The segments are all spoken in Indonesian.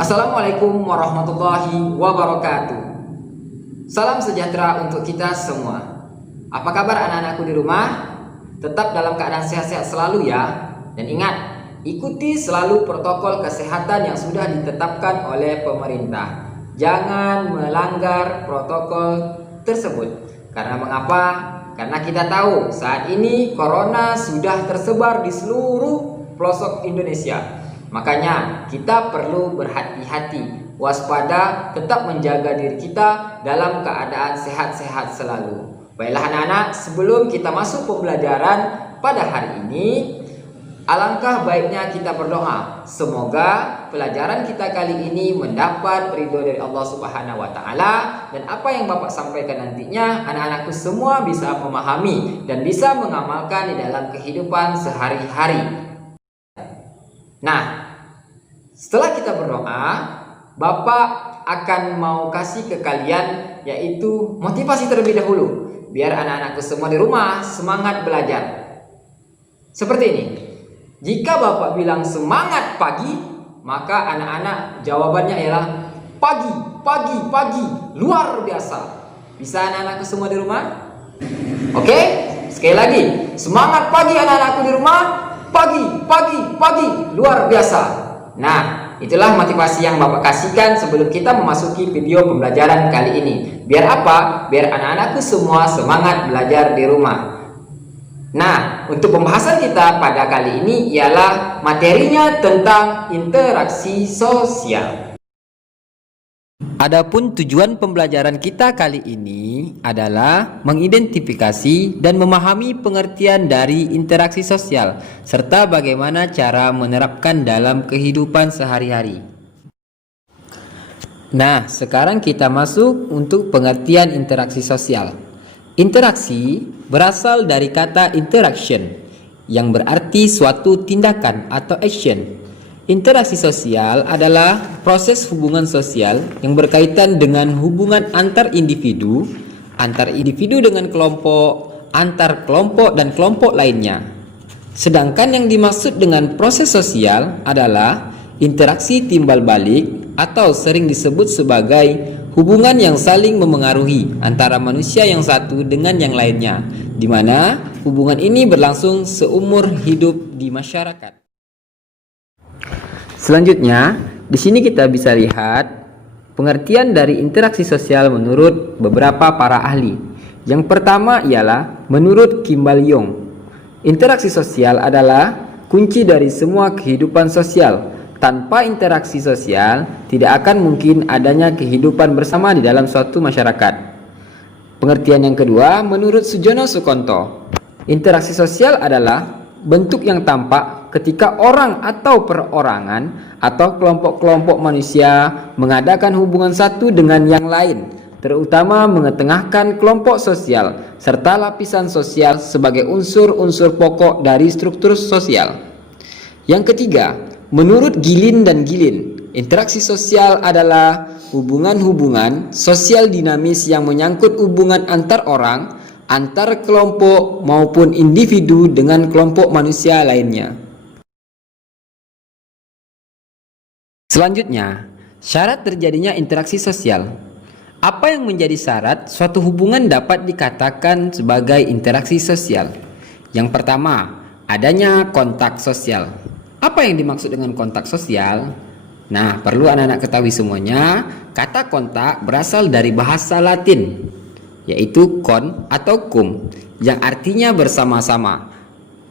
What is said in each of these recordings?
Assalamualaikum warahmatullahi wabarakatuh. Salam sejahtera untuk kita semua. Apa kabar anak-anakku di rumah? Tetap dalam keadaan sehat-sehat selalu ya. Dan ingat, ikuti selalu protokol kesehatan yang sudah ditetapkan oleh pemerintah. Jangan melanggar protokol tersebut. Karena mengapa? Karena kita tahu saat ini corona sudah tersebar di seluruh pelosok Indonesia. Makanya kita perlu berhati-hati, waspada, tetap menjaga diri kita dalam keadaan sehat-sehat selalu. Baiklah anak-anak, sebelum kita masuk pembelajaran pada hari ini, alangkah baiknya kita berdoa. Semoga pelajaran kita kali ini mendapat ridho dari Allah Subhanahu wa Ta'ala, dan apa yang Bapak sampaikan nantinya anak-anakku semua bisa memahami dan bisa mengamalkan di dalam kehidupan sehari-hari. Nah, setelah kita berdoa, Bapak akan mau kasih ke kalian yaitu motivasi terlebih dahulu, biar anak-anakku semua di rumah semangat belajar. Seperti ini. Jika Bapak bilang semangat pagi, maka anak-anak jawabannya ialah pagi, pagi, pagi, luar biasa. Bisa anak-anakku semua di rumah? Oke? Sekali lagi, semangat pagi anak-anakku di rumah. Pagi, pagi, pagi, luar biasa. Nah, itulah motivasi yang Bapak kasihkan sebelum kita memasuki video pembelajaran kali ini. Biar apa? Biar anak-anakku semua semangat belajar di rumah. Nah, untuk pembahasan kita pada kali ini ialah materinya tentang interaksi sosial. Adapun tujuan pembelajaran kita kali ini adalah mengidentifikasi dan memahami pengertian dari interaksi sosial serta bagaimana cara menerapkan dalam kehidupan sehari-hari. Nah, sekarang kita masuk untuk pengertian interaksi sosial. Interaksi berasal dari kata interaction yang berarti suatu tindakan atau action. Interaksi sosial adalah proses hubungan sosial yang berkaitan dengan hubungan antar individu dengan kelompok, antar kelompok dan kelompok lainnya. Sedangkan yang dimaksud dengan proses sosial adalah interaksi timbal balik atau sering disebut sebagai hubungan yang saling memengaruhi antara manusia yang satu dengan yang lainnya, di mana hubungan ini berlangsung seumur hidup di masyarakat. Selanjutnya, di sini kita bisa lihat pengertian dari interaksi sosial menurut beberapa para ahli. Yang pertama ialah menurut Kimball Young, interaksi sosial adalah kunci dari semua kehidupan sosial. Tanpa interaksi sosial, tidak akan mungkin adanya kehidupan bersama di dalam suatu masyarakat. Pengertian yang kedua, menurut Sujono Sukonto, interaksi sosial adalah bentuk yang tampak ketika orang atau perorangan atau kelompok-kelompok manusia mengadakan hubungan satu dengan yang lain, terutama mengetengahkan kelompok sosial serta lapisan sosial sebagai unsur-unsur pokok dari struktur sosial. Yang ketiga, menurut Gilin dan Gilin, interaksi sosial adalah hubungan-hubungan sosial dinamis yang menyangkut hubungan antar orang, antar kelompok maupun individu dengan kelompok manusia lainnya. Selanjutnya, syarat terjadinya interaksi sosial. Apa yang menjadi syarat suatu hubungan dapat dikatakan sebagai interaksi sosial? Yang pertama, adanya kontak sosial. Apa yang dimaksud dengan kontak sosial? Nah, perlu anak-anak ketahui semuanya, kata kontak berasal dari bahasa Latin, yaitu kon atau cum, yang artinya bersama-sama,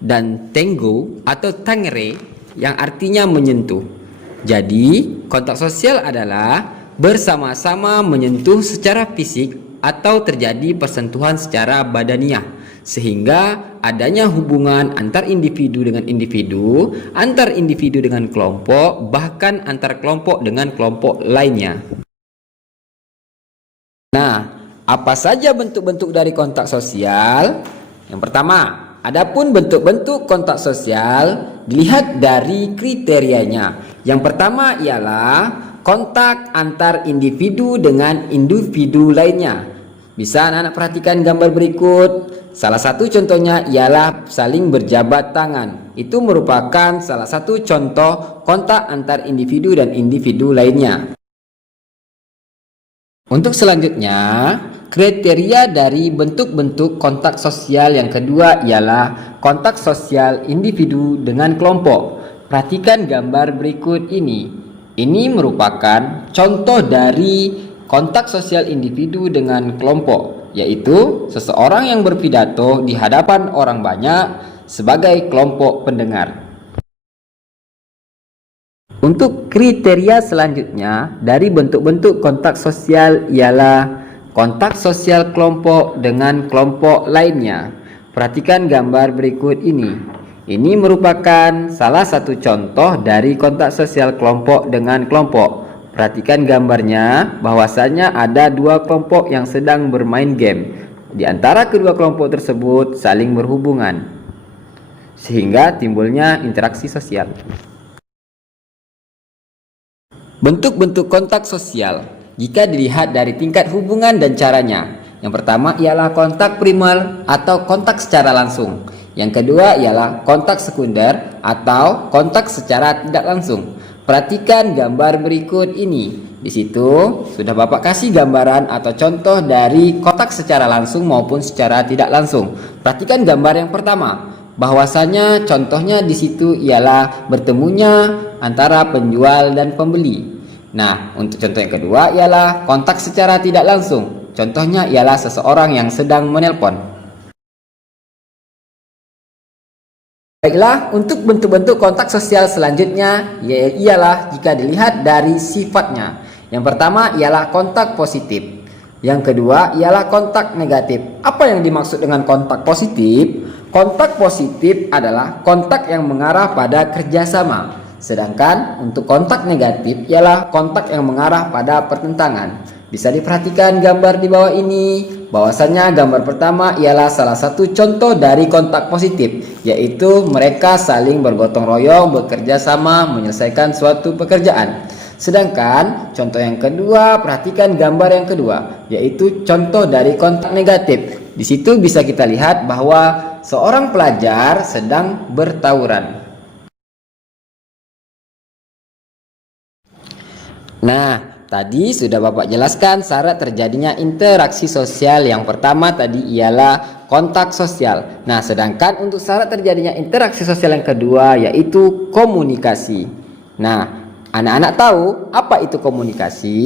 dan tengo atau tangere yang artinya menyentuh. Jadi, kontak sosial adalah bersama-sama menyentuh secara fisik atau terjadi persentuhan secara badaniah, sehingga adanya hubungan antar individu dengan individu, antar individu dengan kelompok, bahkan antar kelompok dengan kelompok lainnya. Nah, apa saja bentuk-bentuk dari kontak sosial? Yang pertama, adapun bentuk-bentuk kontak sosial dilihat dari kriterianya. Yang pertama ialah kontak antar individu dengan individu lainnya. Bisa anak-anak perhatikan gambar berikut. Salah satu contohnya ialah saling berjabat tangan. Itu merupakan salah satu contoh kontak antar individu dan individu lainnya. Untuk selanjutnya, kriteria dari bentuk-bentuk kontak sosial yang kedua ialah kontak sosial individu dengan kelompok. Perhatikan gambar berikut ini. Ini merupakan contoh dari kontak sosial individu dengan kelompok, yaitu seseorang yang berpidato di hadapan orang banyak sebagai kelompok pendengar. Untuk kriteria selanjutnya dari bentuk-bentuk kontak sosial ialah kontak sosial kelompok dengan kelompok lainnya. Perhatikan gambar berikut ini. Ini merupakan salah satu contoh dari kontak sosial kelompok dengan kelompok. Perhatikan gambarnya, bahwasanya ada dua kelompok yang sedang bermain game. Di antara kedua kelompok tersebut saling berhubungan, sehingga timbulnya interaksi sosial. Bentuk-bentuk kontak sosial jika dilihat dari tingkat hubungan dan caranya. Yang pertama ialah kontak primer atau kontak secara langsung. Yang kedua ialah kontak sekunder atau kontak secara tidak langsung. Perhatikan gambar berikut ini. Di situ sudah Bapak kasih gambaran atau contoh dari kontak secara langsung maupun secara tidak langsung. Perhatikan gambar yang pertama, bahwasanya contohnya di situ ialah bertemunya antara penjual dan pembeli. Nah, untuk contoh yang kedua ialah kontak secara tidak langsung. Contohnya ialah seseorang yang sedang menelpon. Baiklah, untuk bentuk-bentuk kontak sosial selanjutnya ialah jika dilihat dari sifatnya. Yang pertama ialah kontak positif. Yang kedua ialah kontak negatif. Apa yang dimaksud dengan kontak positif? Kontak positif adalah kontak yang mengarah pada kerjasama. Sedangkan untuk kontak negatif ialah kontak yang mengarah pada pertentangan. Bisa diperhatikan gambar di bawah ini, bahwasanya gambar pertama ialah salah satu contoh dari kontak positif, yaitu mereka saling bergotong royong bekerja sama menyelesaikan suatu pekerjaan. Sedangkan contoh yang kedua, perhatikan gambar yang kedua, yaitu contoh dari kontak negatif. Di situ bisa kita lihat bahwa seorang pelajar sedang bertawuran. Nah, tadi sudah Bapak jelaskan syarat terjadinya interaksi sosial. Yang pertama tadi ialah kontak sosial. Nah, sedangkan untuk syarat terjadinya interaksi sosial yang kedua yaitu komunikasi. Nah, anak-anak tahu apa itu komunikasi?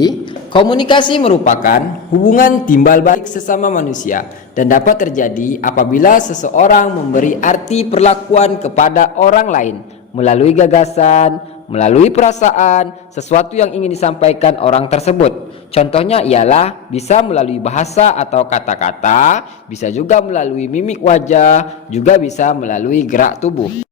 Komunikasi merupakan hubungan timbal balik sesama manusia dan dapat terjadi apabila seseorang memberi arti perlakuan kepada orang lain melalui gagasan, melalui perasaan, sesuatu yang ingin disampaikan orang tersebut. Contohnya ialah bisa melalui bahasa atau kata-kata, bisa juga melalui mimik wajah, juga bisa melalui gerak tubuh.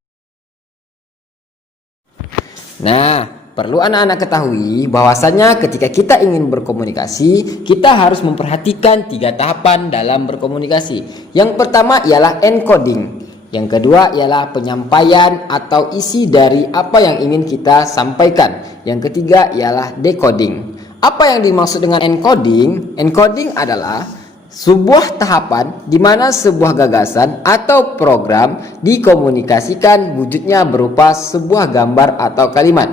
Nah, perlu anak-anak ketahui bahwasanya ketika kita ingin berkomunikasi, kita harus memperhatikan 3 tahapan dalam berkomunikasi. Yang pertama ialah encoding. Yang kedua ialah penyampaian atau isi dari apa yang ingin kita sampaikan. Yang ketiga ialah decoding. Apa yang dimaksud dengan encoding? Encoding adalah sebuah tahapan di mana sebuah gagasan atau program dikomunikasikan wujudnya berupa sebuah gambar atau kalimat.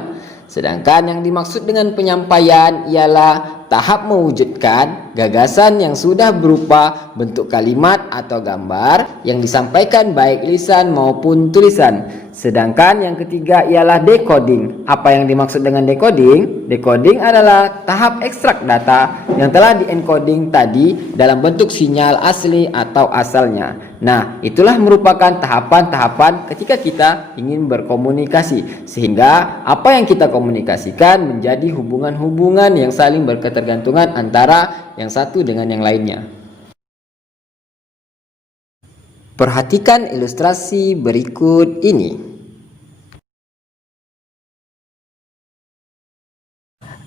Sedangkan yang dimaksud dengan penyampaian ialah tahap mewujudkan gagasan yang sudah berupa bentuk kalimat atau gambar yang disampaikan baik lisan maupun tulisan. Sedangkan yang ketiga ialah decoding. Apa yang dimaksud dengan decoding? Decoding adalah tahap ekstrak data yang telah diencoding tadi dalam bentuk sinyal asli atau asalnya. Nah, itulah merupakan tahapan-tahapan ketika kita ingin berkomunikasi, sehingga apa yang kita komunikasikan menjadi hubungan-hubungan yang saling berketergantungan antara yang satu dengan yang lainnya. Perhatikan ilustrasi berikut ini.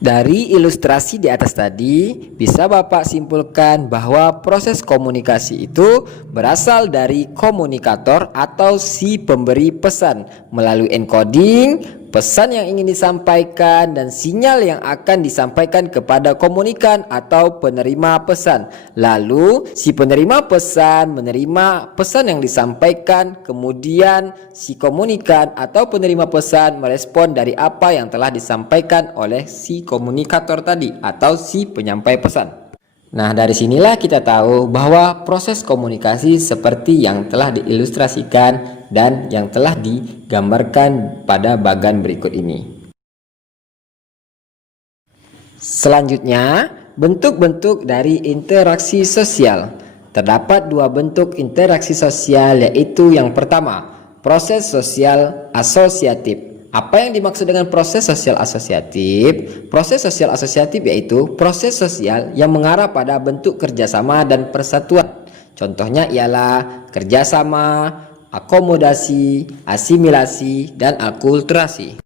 Dari ilustrasi di atas tadi, bisa Bapak simpulkan bahwa proses komunikasi itu berasal dari komunikator atau si pemberi pesan melalui encoding, pesan yang ingin disampaikan, dan sinyal yang akan disampaikan kepada komunikan atau penerima pesan. Lalu si penerima pesan menerima pesan yang disampaikan, kemudian si komunikan atau penerima pesan merespon dari apa yang telah disampaikan oleh si komunikator tadi atau si penyampai pesan. Nah, dari sinilah kita tahu bahwa proses komunikasi seperti yang telah diilustrasikan dan yang telah digambarkan pada bagan berikut ini. Selanjutnya, bentuk-bentuk dari interaksi sosial. Terdapat dua bentuk interaksi sosial, yaitu yang pertama, proses sosial asosiatif. Apa yang dimaksud dengan proses sosial asosiatif? Proses sosial asosiatif yaitu proses sosial yang mengarah pada bentuk kerjasama dan persatuan. Contohnya ialah kerjasama, akomodasi, asimilasi, dan akulturasi.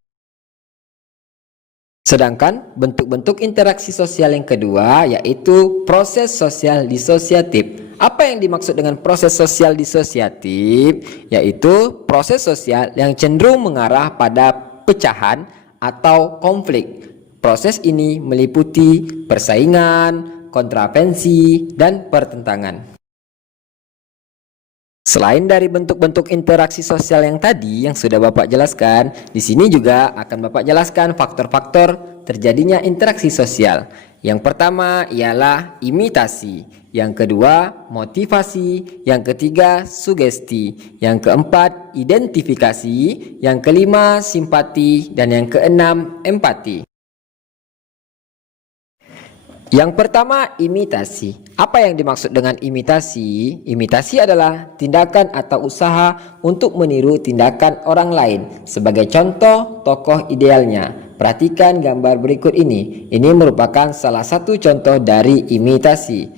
Sedangkan bentuk-bentuk interaksi sosial yang kedua yaitu proses sosial disosiatif. Apa yang dimaksud dengan proses sosial disosiatif? Yaitu proses sosial yang cenderung mengarah pada pecahan atau konflik. Proses ini meliputi persaingan, kontravensi, dan pertentangan. Selain dari bentuk-bentuk interaksi sosial yang tadi yang sudah Bapak jelaskan, di sini juga akan Bapak jelaskan faktor-faktor terjadinya interaksi sosial. Yang pertama ialah imitasi, yang kedua motivasi, yang ketiga sugesti, yang keempat identifikasi, yang kelima simpati, dan yang keenam empati. Yang pertama, imitasi. Apa yang dimaksud dengan imitasi? Imitasi adalah tindakan atau usaha untuk meniru tindakan orang lain. Sebagai contoh, tokoh idealnya. Perhatikan gambar berikut ini. Ini merupakan salah satu contoh dari imitasi.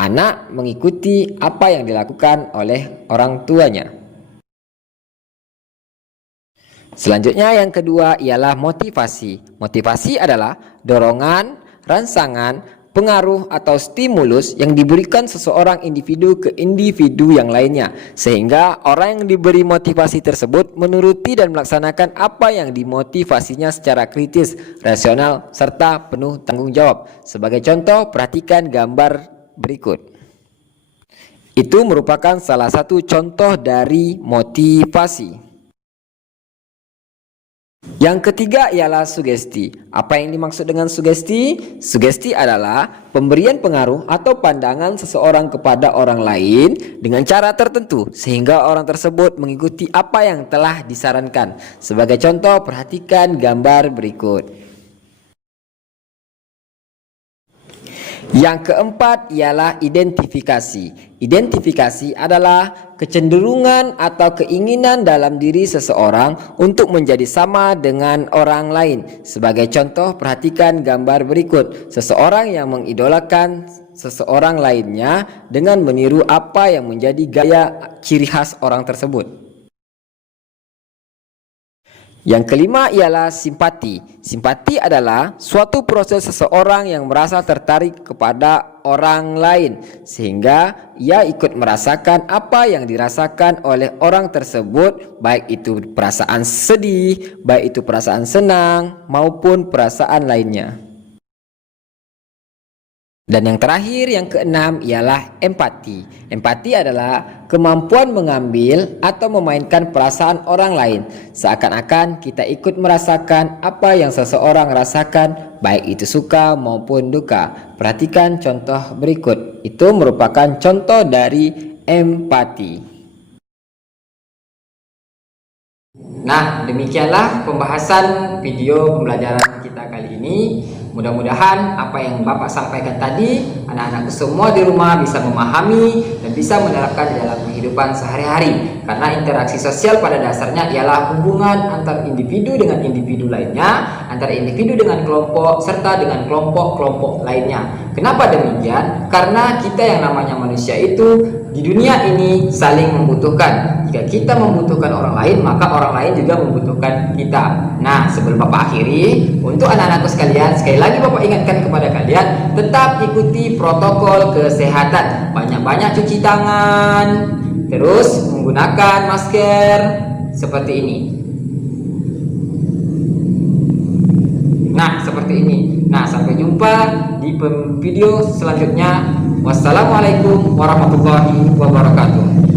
Anak mengikuti apa yang dilakukan oleh orang tuanya. Selanjutnya yang kedua ialah motivasi. Motivasi adalah dorongan, rangsangan, pengaruh atau stimulus yang diberikan seseorang individu ke individu yang lainnya, sehingga orang yang diberi motivasi tersebut menuruti dan melaksanakan apa yang dimotivasinya secara kritis, rasional, serta penuh tanggung jawab. Sebagai contoh, perhatikan gambar berikut. Itu merupakan salah satu contoh dari motivasi. Yang ketiga ialah sugesti. Apa yang dimaksud dengan sugesti? Sugesti adalah pemberian pengaruh atau pandangan seseorang kepada orang lain dengan cara tertentu sehingga orang tersebut mengikuti apa yang telah disarankan. Sebagai contoh, perhatikan gambar berikut. Yang keempat ialah identifikasi. Identifikasi adalah kecenderungan atau keinginan dalam diri seseorang untuk menjadi sama dengan orang lain. Sebagai contoh, perhatikan gambar berikut. Seseorang yang mengidolakan seseorang lainnya dengan meniru apa yang menjadi gaya ciri khas orang tersebut. Yang kelima ialah simpati. Simpati adalah suatu proses seseorang yang merasa tertarik kepada orang lain sehingga ia ikut merasakan apa yang dirasakan oleh orang tersebut, baik itu perasaan sedih, baik itu perasaan senang maupun perasaan lainnya. Dan yang terakhir, yang keenam ialah empati. Empati adalah kemampuan mengambil atau memainkan perasaan orang lain, seakan-akan kita ikut merasakan apa yang seseorang rasakan, baik itu suka maupun duka. Perhatikan contoh berikut. Itu merupakan contoh dari empati. Nah, demikianlah pembahasan video pembelajaran kita kali ini. Mudah-mudahan apa yang Bapak sampaikan tadi, anak-anakku semua di rumah bisa memahami dan bisa menerapkan di dalam kehidupan sehari-hari. Karena interaksi sosial pada dasarnya ialah hubungan antar individu dengan individu lainnya, antara individu dengan kelompok, serta dengan kelompok-kelompok lainnya. Kenapa demikian? Karena kita yang namanya manusia itu di dunia ini saling membutuhkan. Jika kita membutuhkan orang lain, maka orang lain juga membutuhkan kita. Nah, sebelum Bapak akhiri, untuk anak-anakku sekalian, sekali lagi Bapak ingatkan kepada kalian, tetap ikuti protokol kesehatan. Banyak-banyak cuci tangan, terus menggunakan masker seperti ini. Sampai jumpa di video selanjutnya. Wassalamualaikum warahmatullahi wabarakatuh.